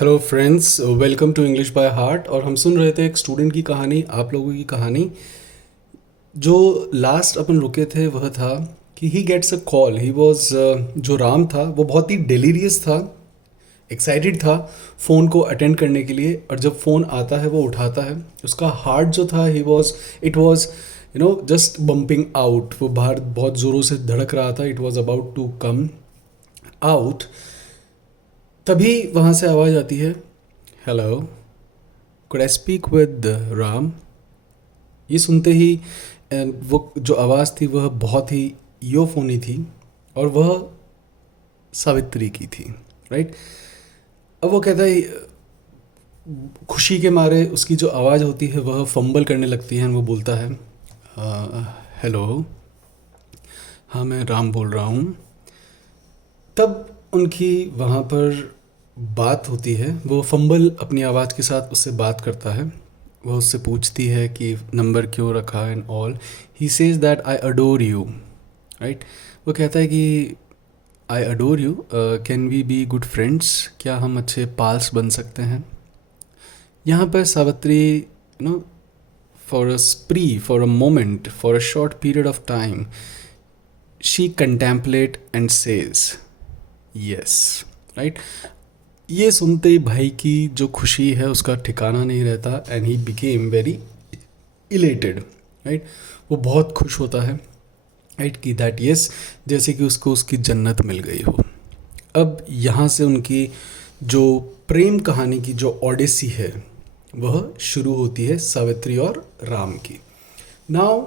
Hello friends, welcome to English by heart. और हम सुन रहे थे एक स्टूडेंट की कहानी, आप लोगों की कहानी। जो लास्ट अपन रुके थे वह था कि he gets a call. He was जो राम था वो बहुत ही डेलीरियस था, एक्साइटेड था फ़ोन को अटेंड करने के लिए। और जब फ़ोन आता है वो उठाता है, उसका हार्ट जो था he was it was just bumping out. वो बाहर बहुत ज़ोरों से धड़क रहा था, it was about to come out. तभी वहाँ से आवाज़ आती है, hello, could I speak with Ram. ये सुनते ही वो जो आवाज़ थी वह बहुत ही ईयोफोनी थी और वह सावित्री की थी, राइट। अब वो कहता है, खुशी के मारे उसकी जो आवाज़ होती है वह फंबल करने लगती है। वो बोलता है, हेलो, हाँ मैं राम बोल रहा हूँ। तब उनकी वहाँ पर बात होती है, वो फंबल अपनी आवाज़ के साथ उससे बात करता है। वह उससे पूछती है कि नंबर क्यों रखा and all. He says that I adore you, right. वो कहता है कि I adore you, can we be good friends, क्या हम अच्छे पाल्स बन सकते हैं। यहाँ पर Savitri no for a spree, for a moment, for a short period of time she contemplate and says yes, right. ये सुनते ही भाई की जो खुशी है उसका ठिकाना नहीं रहता and he became very elated, right. वो बहुत खुश होता है, राइट, कि दैट यस, जैसे कि उसको उसकी जन्नत मिल गई हो। अब यहाँ से उनकी जो प्रेम कहानी की जो ओडिसी है वह शुरू होती है, सावित्री और राम की। नाउ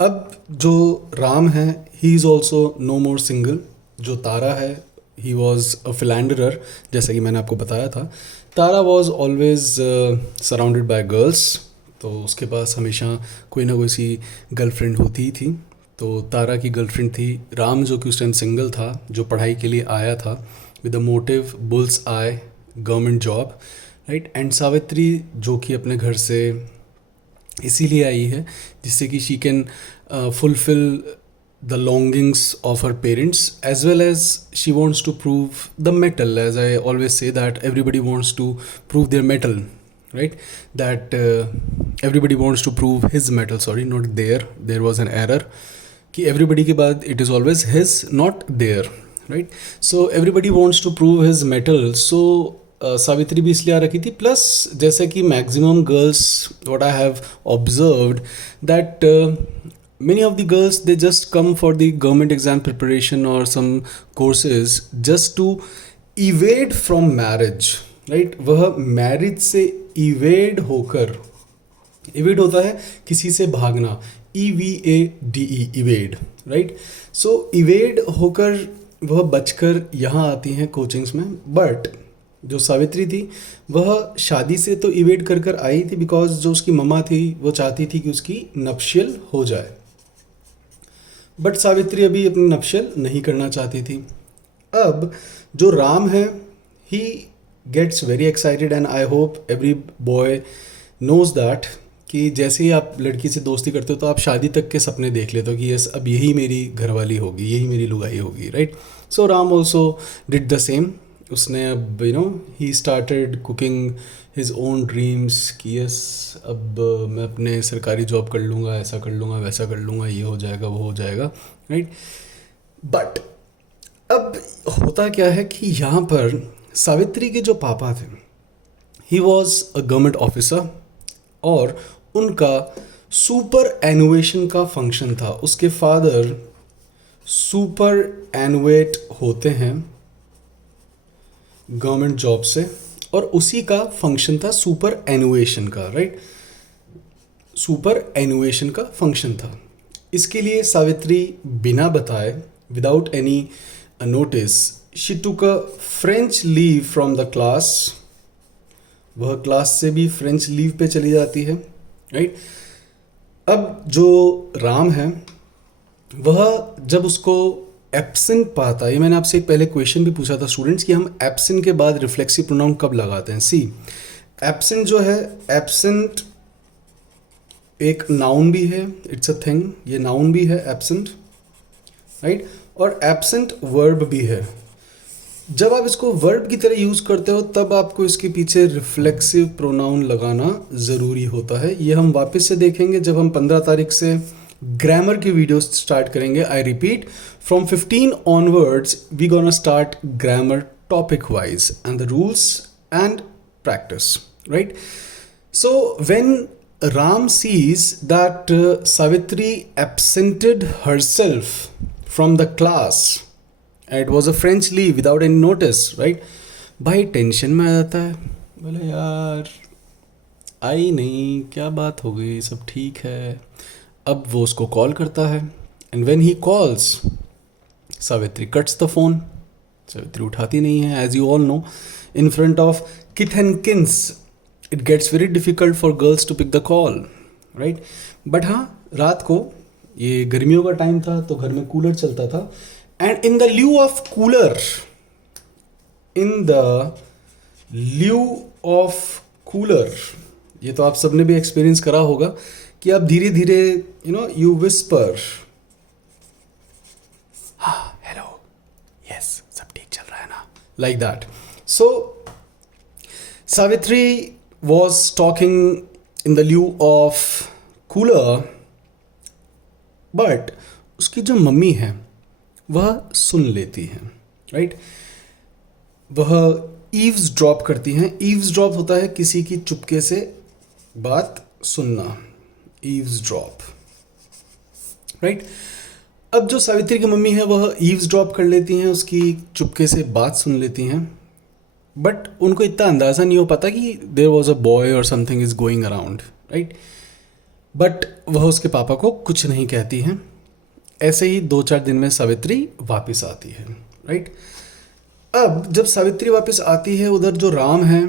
अब जो राम है he is also no more single. जो तारा है ही वॉज अ फिलैंडरर, जैसा कि मैंने आपको बताया था। Tara was always surrounded by girls, तो उसके पास हमेशा कोई ना कोई सी गर्लफ्रेंड होती ही थी। तो तारा की गर्लफ्रेंड थी राम, जो कि उस टाइम सिंगल था, जो पढ़ाई के लिए आया था with the motive bulls I government job, right. And Savitri जो कि अपने घर से इसीलिए आई है जिससे कि she can fulfil the longings of her parents, as well as she wants to prove the metal. As I always say that everybody wants to prove their metal, right. That everybody wants to prove his metal, sorry, not there was an error कि everybody के बाद it is always his, not their, right. So everybody wants to prove his metal. So Savitri भी इसलिए आ रखी थी। Plus जैसे कि maximum girls, what I have observed that many of the girls, they just come for the government exam preparation or some courses just to evade from marriage, right. वह marriage से evade होकर, evade होता है किसी से भागना, EVADE, evade, right. सो evade होकर वह बचकर यहाँ आती हैं कोचिंग्स में। बट जो सावित्री थी वह शादी से तो इवेड कर कर आई थी, बिकॉज जो उसकी मम्मा थी वो चाहती थी कि उसकी नप्शियल हो जाए। बट सावित्री अभी अपनी नप्शियल नहीं करना चाहती थी। अब जो राम है he gets very excited and I hope every boy knows that कि जैसे ही आप लड़की से दोस्ती करते हो तो आप शादी तक के सपने देख लेते हो कि यस, अब यही मेरी घरवाली होगी, यही मेरी लुगाई होगी, right. So Ram also did the same. उसने अब he started cooking his own dreams कि यस, अब मैं अपने सरकारी जॉब कर लूँगा, ऐसा कर लूँगा, वैसा कर लूँगा, ये हो जाएगा, वो हो जाएगा, राइट। बट अब होता क्या है कि यहाँ पर सावित्री के जो पापा थे he was a government officer और उनका सुपर एनुएशन का फंक्शन था। उसके फादर सुपर एनुएट होते हैं गवर्नमेंट जॉब से और उसी का फंक्शन था सुपर एनुएशन का, राइट। सुपर एनुएशन का फंक्शन था। इसके लिए सावित्री बिना बताए, without any notice, she took a French leave from the class. वह क्लास से भी फ्रेंच लीव पे चली जाती है, राइट। अब जो राम है वह जब उसको एब्सेंट पाता है, ये मैंने आपसे एक पहले क्वेश्चन भी पूछा था स्टूडेंट्स कि हम एब्सेंट के बाद रिफ्लेक्सिव प्रोनाउन कब लगाते हैं। सी, एब्सेंट जो है, एब्सेंट एक नाउन भी है, इट्स अ थिंग, ये नाउन भी है एब्सेंट, राइट। और एब्सेंट वर्ब भी है। जब आप इसको वर्ब की तरह यूज़ करते हो तब आपको इसके पीछे रिफ्लेक्सिव प्रोनाउन लगाना ज़रूरी होता है। ये हम वापस से देखेंगे जब हम 15 तारीख से ग्रामर की वीडियोस स्टार्ट करेंगे। I repeat, from 15 onwards we gonna start grammar topic wise and the rules and practice, right? So when Ram sees that Savitri absented herself from the class, and it was a French leave without any notice, right? भाई tension में आ जाता है, बोले यार आई नहीं, क्या बात हो गई, सब ठीक है। अब वो उसको कॉल करता है and when he calls Savitri cuts the phone. Savitri उठाती नहीं है। As you all know, in front of kith and kins it gets very difficult for girls to pick the call, right? But हाँ, रात को, ये गर्मियों का टाइम था तो घर में कूलर चलता था, and in the lieu of cooler, in the lieu of cooler, ये तो आप सबने भी एक्सपीरियंस करा होगा कि आप धीरे धीरे यू विस्पर, हेलो, यस, सब ठीक चल रहा है ना, like that. So, Savitri was talking in the lieu of cooler, but उसकी जो मम्मी है वह सुन लेती हैं, राइट? वह ईव्स ड्रॉप करती हैं. ईव्स ड्रॉप होता है किसी की चुपके से बात सुनना, ईव्स ड्रॉप, राइट? अब जो सावित्री की मम्मी है वह ईव्स ड्रॉप कर लेती हैं, उसकी चुपके से बात सुन लेती हैं, बट उनको इतना अंदाज़ा नहीं हो पाता कि देयर वॉज अ बॉय और something is going around, right? But वह उसके पापा को कुछ नहीं कहती हैं. ऐसे ही 2-4 दिन में सावित्री वापस आती है, राइट? अब जब सावित्री वापस आती है, उधर जो राम है,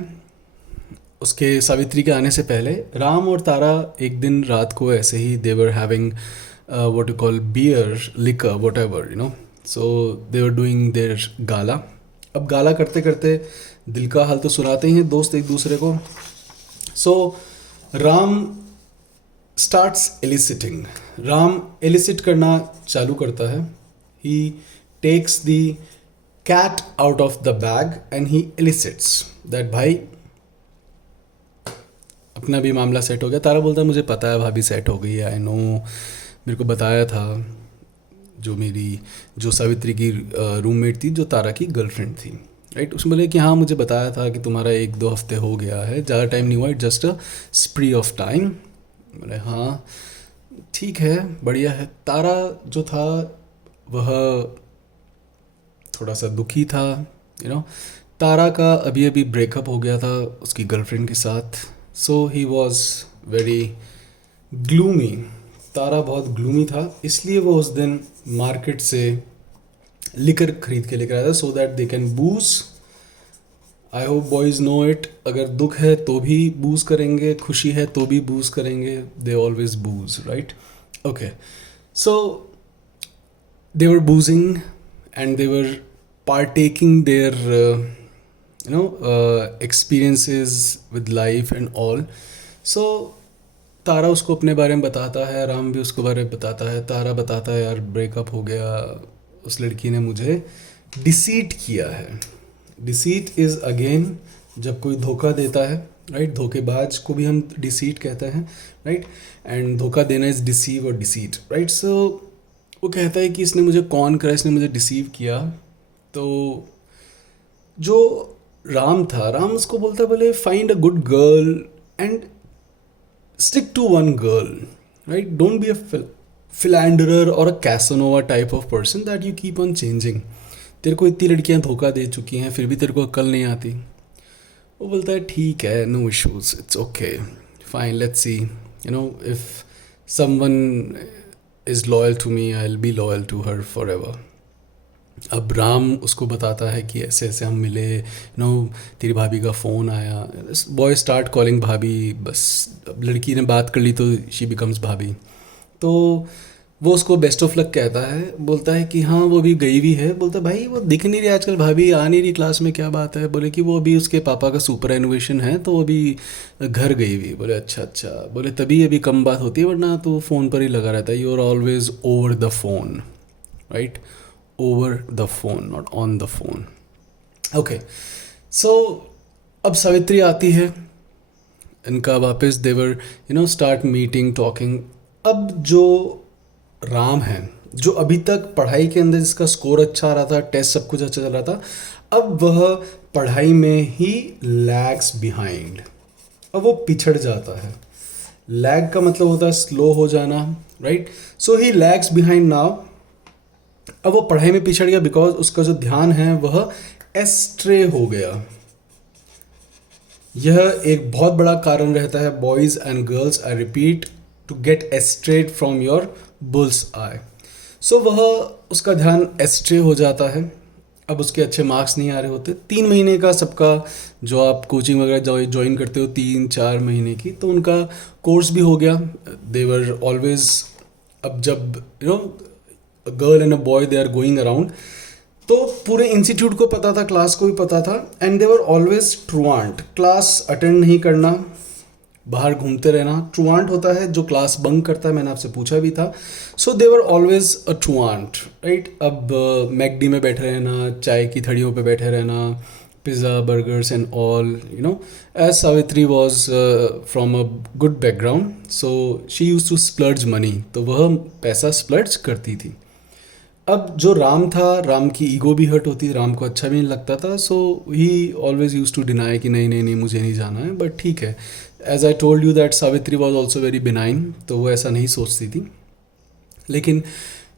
उसके सावित्री के आने से पहले राम और तारा एक दिन रात को ऐसे ही they were having what you call beer, liquor, whatever, so they were doing their gala. अब गाला करते करते दिल का हाल तो सुनाते ही हैं दोस्त एक दूसरे को. So Ram starts eliciting. Ram elicit करना चालू करता है. He takes the cat out of the bag and he elicits that भाई अपना भी मामला सेट हो गया. तारा बोलता है मुझे पता है भाभी सेट हो गई है, आई नो, मेरे को बताया था जो सावित्री की रूममेट थी, जो तारा की गर्लफ्रेंड थी, राइट? उसमें बोले कि हाँ मुझे बताया था कि तुम्हारा 1-2 हफ्ते हो गया है, ज़्यादा टाइम नहीं हुआ, it just a स्प्री of time. बोले हाँ ठीक है, बढ़िया है. तारा जो था वह थोड़ा सा दुखी था, तारा का अभी अभी ब्रेकअप हो गया था उसकी गर्लफ्रेंड के साथ. सो ही वॉज वेरी ग्लूमी. तारा बहुत ग्लूमी था, इसलिए वो उस दिन मार्केट से लिकर खरीद के लेकर आया था, so that they can booze. I hope boys know it. अगर दुख है तो भी बूज करेंगे, खुशी है तो भी बूज करेंगे, they always बूज, right? Okay, so they were बूजिंग and they were partaking their experiences with life and all. So तारा उसको अपने बारे में बताता है, राम भी उसको बारे में बताता है. तारा बताता है यार ब्रेकअप हो गया, उस लड़की ने मुझे डिसीट किया है. डिसीट इज़ अगेन जब कोई धोखा देता है, राइट? धोखेबाज को भी हम डिसीट कहते हैं, राइट? एंड धोखा देना इज़ डिसीव और डिसीट, राइट? सो वो कहता है कि इसने मुझे कौन करा, इसने मुझे डिसीव किया. तो जो राम था, राम उसको बोलता है बोले find a good girl and stick to one girl, right? Don't be a philanderer or a Casanova type of person that you keep on changing. तेरे को इतनी लड़कियां धोखा दे चुकी हैं फिर भी तेरे को अक्ल नहीं आती. वो बोलता है ठीक है, no issues, it's okay, fine, let's see, if someone is loyal to me, I will be loyal to her forever. अब राम उसको बताता है कि ऐसे ऐसे हम मिले, तेरी भाभी का फ़ोन आया. बॉय स्टार्ट कॉलिंग भाभी. बस अब लड़की ने बात कर ली तो शी बिकम्स भाभी. तो वो उसको बेस्ट ऑफ लक कहता है, बोलता है कि हाँ वो भी गई हुई है. बोलता है भाई वो दिख नहीं रही आजकल, भाभी आ नहीं रही क्लास में, क्या बात है? बोले कि वो अभी उसके पापा का सुपर एनुएशन है तो वो अभी घर गई हुई. बोले अच्छा. बोले तभी अभी कम बात होती है, वरना तो फ़ोन पर ही लगा रहता है. You are always over the phone, right? Over the phone, not on the phone. Okay, so अब सावित्री आती है, इनका वापस देवर स्टार्ट मीटिंग टॉकिंग। अब जो राम है, जो अभी तक पढ़ाई के अंदर जिसका स्कोर अच्छा आ रहा था, टेस्ट सब कुछ अच्छा चल रहा था, अब वह पढ़ाई में ही लैग्स बिहाइंड, अब वो पिछड़ जाता है। लैग का मतलब होता है स्लो हो जाना, राइट? सो ही लैग्स बिहाइंड नाउ। अब वो पढ़ाई में पिछड़ गया बिकॉज उसका जो ध्यान है वह एस्ट्रे हो गया। यह एक बहुत बड़ा कारण रहता है, boys and girls, I repeat, to get astrayed from your bull's eye. So वह उसका ध्यान एस्ट्रे हो जाता है। अब उसके अच्छे मार्क्स नहीं आ रहे होते। 3 महीने का सबका जो आप कोचिंग वगैरह ज्वाइन करते हो 3-4 महीने की, तो उनका कोर्स भी हो गया। देवर ऑलवेज, अब जब girl and a boy they are going around, तो पूरे इंस्टीट्यूट को पता था, क्लास को भी पता था, and they were always truant, class attend नहीं करना, बाहर घूमते रहना। ट्रुआंट होता है जो क्लास बंक करता है, मैंने आपसे पूछा भी था। So they were always a truant, right? अब मैकडी में बैठे रहना, चाय की थड़ियों पे बैठे रहना, pizza, burgers and all, as Savitri was from a good background, so she use to splurge money, तो वह पैसा स्प्लर्ज करती थी। अब जो राम था, राम की ईगो भी हर्ट होती, राम को अच्छा भी नहीं लगता था। So he always use to deny कि नहीं नहीं नहीं मुझे नहीं जाना है। बट ठीक है, as I told you that Savitri was also very benign, तो वो ऐसा नहीं सोचती थी। लेकिन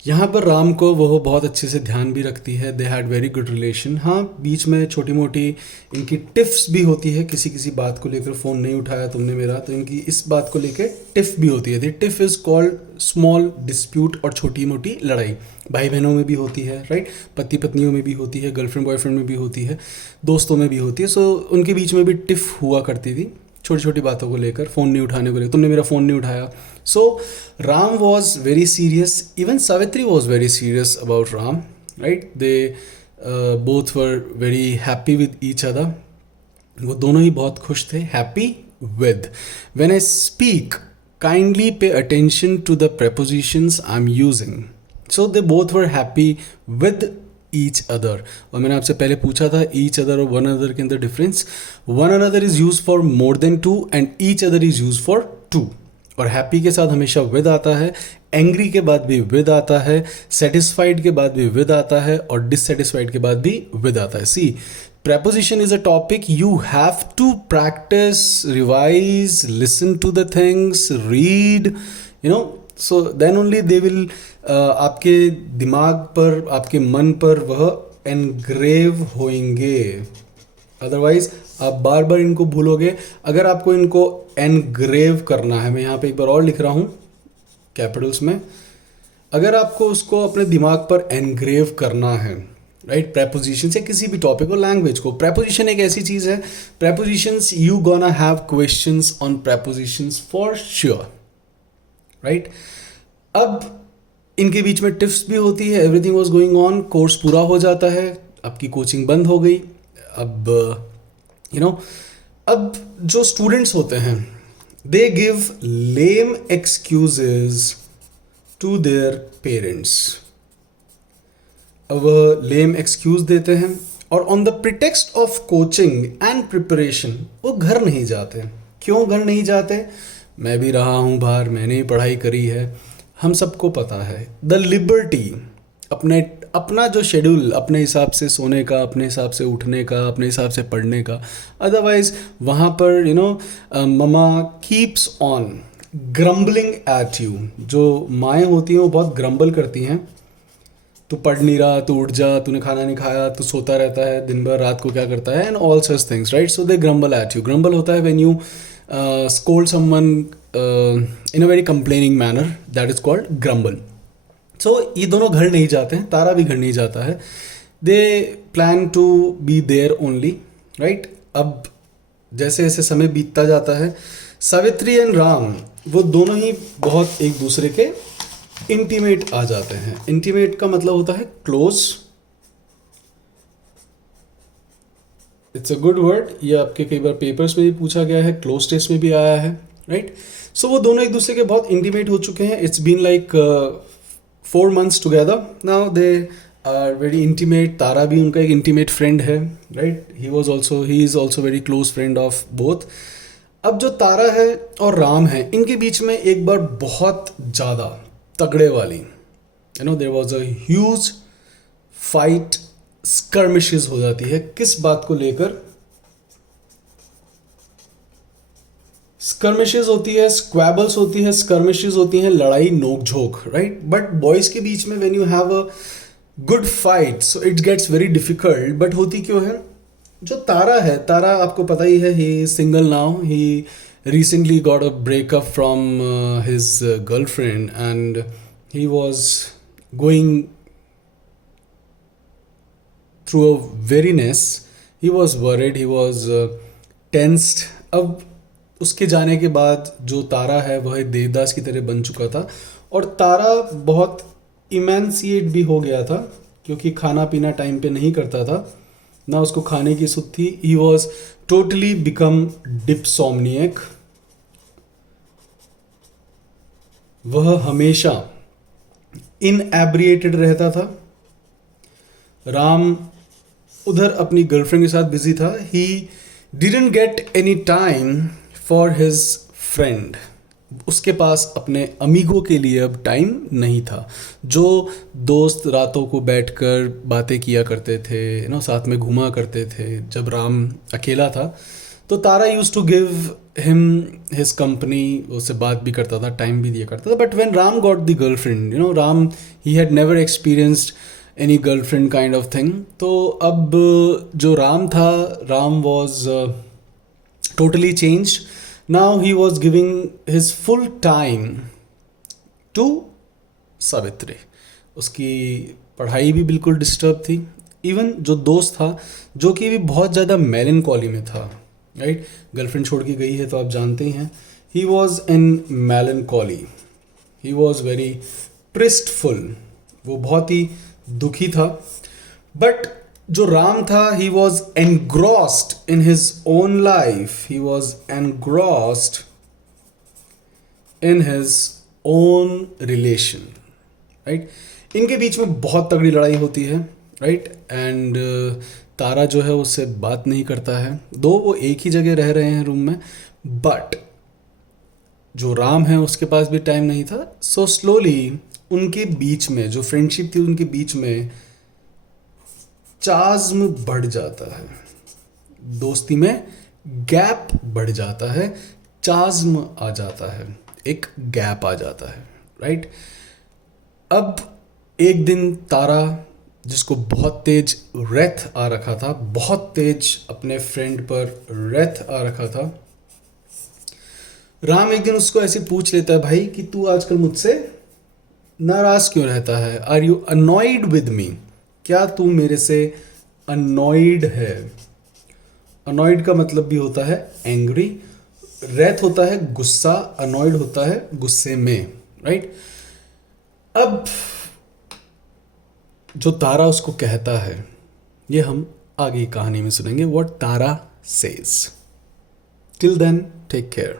यहाँ पर राम को वो बहुत अच्छे से ध्यान भी रखती है। They had very good relation. हाँ, बीच में छोटी मोटी इनकी टिफ्स भी होती है, किसी किसी बात को लेकर, फ़ोन नहीं उठाया तुमने मेरा, तो इनकी इस बात को लेकर टिफ भी होती है। Tiff is called small dispute, और छोटी मोटी लड़ाई भाई बहनों में भी होती है, राइट? पति पत्नियों में भी होती है, गर्लफ्रेंड बॉयफ्रेंड में भी होती है, दोस्तों में भी होती है। सो उनके बीच में भी टिफ हुआ करती थी, छोटी छोटी बातों को लेकर, फ़ोन नहीं उठाने को लेकर, तुमने मेरा फ़ोन नहीं उठाया। So Ram was very serious, even Savitri was very serious about Ram, right? They both were very happy with each other. वो दोनों ही बहुत खुश थे, happy with. When I speak, kindly pay attention to the prepositions I am using. So they both were happy with each other. और मैंने आपसे पहले पूछा था ईच अदर और वन अदर के अंदर difference. One another is use for more than two and each other is use for two. और हैप्पी के साथ हमेशा विद आता है, एंग्री के बाद भी विद आता है, सेटिस्फाइड के बाद भी विद आता है, और डिससेटिस्फाइड के बाद भी विद आता है। सी, preposition is a topic you have to practice, revise, listen to the things, read, so then only they will आपके दिमाग पर, आपके मन पर वह एनग्रेव होंगे। अदरवाइज आप बार बार इनको भूलोगे। अगर आपको इनको एनग्रेव करना है, मैं यहाँ पे एक बार और लिख रहा हूँ कैपिटल्स में, अगर आपको उसको अपने दिमाग पर एनग्रेव करना है, राइट, प्रेपोजिशन से किसी भी टॉपिक और लैंग्वेज को। प्रेपोजिशन एक ऐसी चीज़ है, prepositions you gonna have questions on prepositions for sure, right? अब इनके बीच में टिप्स भी होती है, everything was going on, course पूरा हो जाता है, आपकी कोचिंग बंद हो गई। अब अब जो स्टूडेंट्स होते हैं, they give lame excuses to their parents. अब वह लेम एक्सक्यूज देते हैं, और on the pretext of coaching and preparation वो घर नहीं जाते। क्यों घर नहीं जाते? मैं भी रहा हूँ बाहर, मैंने ही पढ़ाई करी है, हम सबको पता है। द लिबर्टी, अपना जो शेड्यूल, अपने हिसाब से सोने का, अपने हिसाब से उठने का, अपने हिसाब से पढ़ने का। अदरवाइज वहाँ पर mama keeps on grumbling at you. जो माएँ होती हैं वो बहुत ग्रम्बल करती हैं, तू पढ़ नहीं रहा, तू उठ जा, तूने खाना नहीं खाया, तू सोता रहता है दिन भर, रात को क्या करता है, and all such things, right? So they grumble at you. Grumble होता है when you scold someone in a very complaining manner, that is called grumble. So ये दोनों घर नहीं जाते हैं, तारा भी घर नहीं जाता है। They plan to be there only, right? अब जैसे जैसे समय बीतता जाता है, सावित्री एंड राम वो दोनों ही बहुत एक दूसरे के इंटीमेट आ जाते हैं। इंटीमेट का मतलब होता है close. It's a good word, ये आपके कई बार पेपर्स में भी पूछा गया है, क्लोज टेस्ट में भी आया है, राइट? सो वो दोनों एक दूसरे के बहुत इंटीमेट हो चुके हैं। It's been like 4 months together, now they are very intimate. Tara भी उनका एक इंटीमेट फ्रेंड है, right. He is also very close friend of both. अब जो तारा है और राम है, इनके बीच में एक बार बहुत ज़्यादा तगड़े वाली, there was a huge fight, skirmishes हो जाती है. किस बात को लेकर? स्कर्मिशेस होती है, स्क्वैबल्स होती है, स्कर्मिशेस होती हैं, लड़ाई नोक-झोंक, राइट. बट बॉयज़ के बीच में when you have a good fight so it gets very difficult. But होती क्यों है? जो तारा है, तारा आपको पता ही है, he single now. He recently got a breakup from his girlfriend, and he was going through a weariness. He was worried, he was tensed. अब उसके जाने के बाद जो तारा है वह एक देवदास की तरह बन चुका था, और तारा बहुत इमेंसिएट भी हो गया था क्योंकि खाना पीना टाइम पे नहीं करता था, ना उसको खाने की सुध थी. He was totally become dipsomaniac. वह हमेशा इनएब्रिएटेड रहता था. राम उधर अपनी गर्लफ्रेंड के साथ बिजी था. He didn't get any time for his friend. उसके पास अपने अमीगो के लिए अब टाइम नहीं था. जो दोस्त रातों को बैठकर बातें किया करते थे, साथ में घूमा करते थे जब राम अकेला था, तो Tara use to give him his company. उससे बात भी करता था, टाइम भी दिया करता था. But when Ram got the girlfriend, Ram he had never experienced any girlfriend kind of thing. तो अब जो राम था, Ram was totally changed. Now he was giving his full time to Savitri. उसकी पढ़ाई भी बिल्कुल डिस्टर्ब थी. इवन जो दोस्त था, जो कि भी बहुत ज़्यादा मेलनकॉली में था, राइट. गर्लफ्रेंड छोड़ के गई है तो आप जानते ही हैं. He was in melancholy. He was very tristful. वो बहुत ही दुखी था. बट जो राम था, he was engrossed in his own life. He was engrossed in his own relation, right. इनके बीच में बहुत तगड़ी लड़ाई होती है, राइट. एंड तारा जो है उससे बात नहीं करता है, दो वो एक ही जगह रह रहे हैं रूम में. बट जो राम है उसके पास भी टाइम नहीं था. सो स्लोली उनके बीच में जो फ्रेंडशिप थी, उनके बीच में चाज्म बढ़ जाता है. दोस्ती में गैप बढ़ जाता है, चाज्म आ जाता है, एक गैप आ जाता है, राइट. अब एक दिन तारा, जिसको बहुत तेज रेथ आ रखा था, बहुत तेज अपने फ्रेंड पर रेथ आ रखा था, राम एक दिन उसको ऐसे पूछ लेता है, भाई कि तू आजकल मुझसे नाराज क्यों रहता है? Are you annoyed with me? क्या तू मेरे से अनॉयड है? अनॉयड का मतलब भी होता है एंग्री. रेथ होता है गुस्सा, अनॉयड होता है गुस्से में, राइट. अब जो तारा उसको कहता है, ये हम आगे की कहानी में सुनेंगे. What Tara says. Till then, take care.